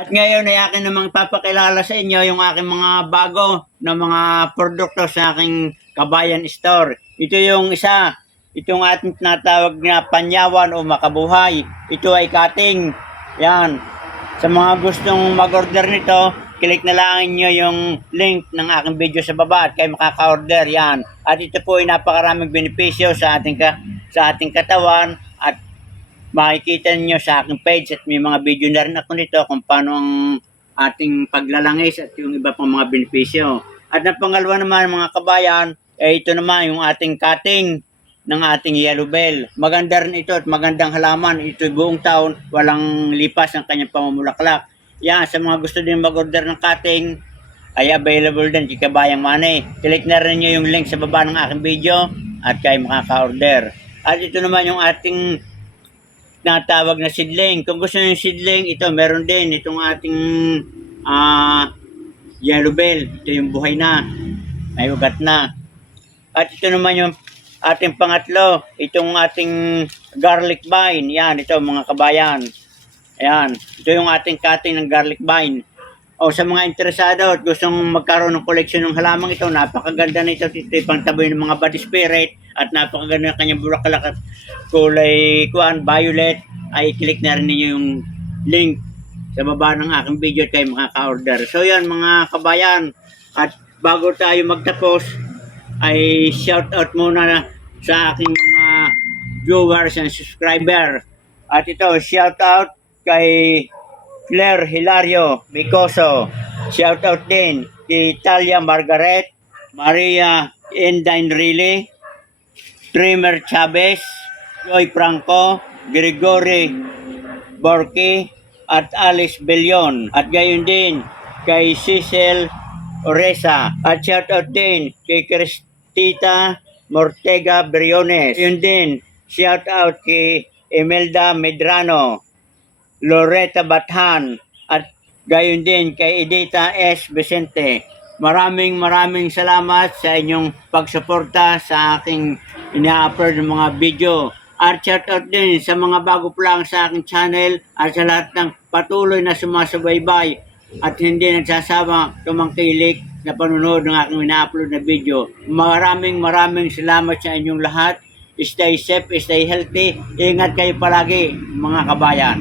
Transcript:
At ngayon ay akin namang papakilala sa inyo yung aking mga bago na mga produkto sa aking Kabayan Store. Ito yung isa, itong ating tinatawag na panyawan o makabuhay. Ito ay cutting. Yan. Sa mga gustong mag-order nito, click na lang nyo yung link ng aking video sa baba at kayo makaka-order. Yan. At ito po ay napakaraming benepisyo sa ating katawan at makikita niyo sa aking page at may mga video na rin ako nito kung paano ang ating paglalangis at yung iba pang mga benepisyo. At ang pangalawa naman mga kabayan, ito naman yung ating cutting ng ating yellow bell. Maganda rin ito at magandang halaman. Ito buong taon, walang lipas ang kanyang pamumulaklak. Yan, sa mga gusto din mag-order ng cutting, ay available din kay Kabayang Money. Click na rin nyo yung link sa baba ng aking video at kayo makaka-order. At ito naman yung ating natawag na seedling. Kung gusto nyo yung seedling, ito meron din itong ating yellow bell. Ito yung buhay na, may ugat na. At ito naman yung ating pangatlo, itong ating garlic vine. Yan, ito mga kabayan. Ayan, ito yung ating cutting ng garlic vine. O sa mga interesado at gustong magkaroon ng koleksyon ng halamang ito, napakaganda na ito. Ito yung pangtaboy ng mga body spirit at napakaganda ng kanyang bulaklak at kulay violet. Ay click na rin ninyo yung link sa baba ng aking video at kayo makaka-order. So yan mga kabayan, at bago tayo magtapos ay shout out muna sa aking mga viewers and subscriber. At ito, shout out kay Claire Hilario Bicoso. Shout out din kay Talia Margaret, Maria Endainrile, Trimmer Chavez, Joy Franco, Gregory Borky, at Alice Bellon. At gayon din kay Cecil Oresa. At shout out din kay Cristita Mortega Briones. Yun din, shout out kay Imelda Medrano, Loretta Bathan, at gayon din kay Edita S. Vicente. Maraming salamat sa inyong pagsuporta sa aking ina-upload ng mga video. At shout out din sa mga bago pa lang sa aking channel at sa lahat ng patuloy na sumasabay-bay at hindi nagsasama tumangkilik na panunood ng aking ina-upload na video. Maraming salamat sa inyong lahat. Stay safe, stay healthy. Ingat kayo palagi mga kabayan.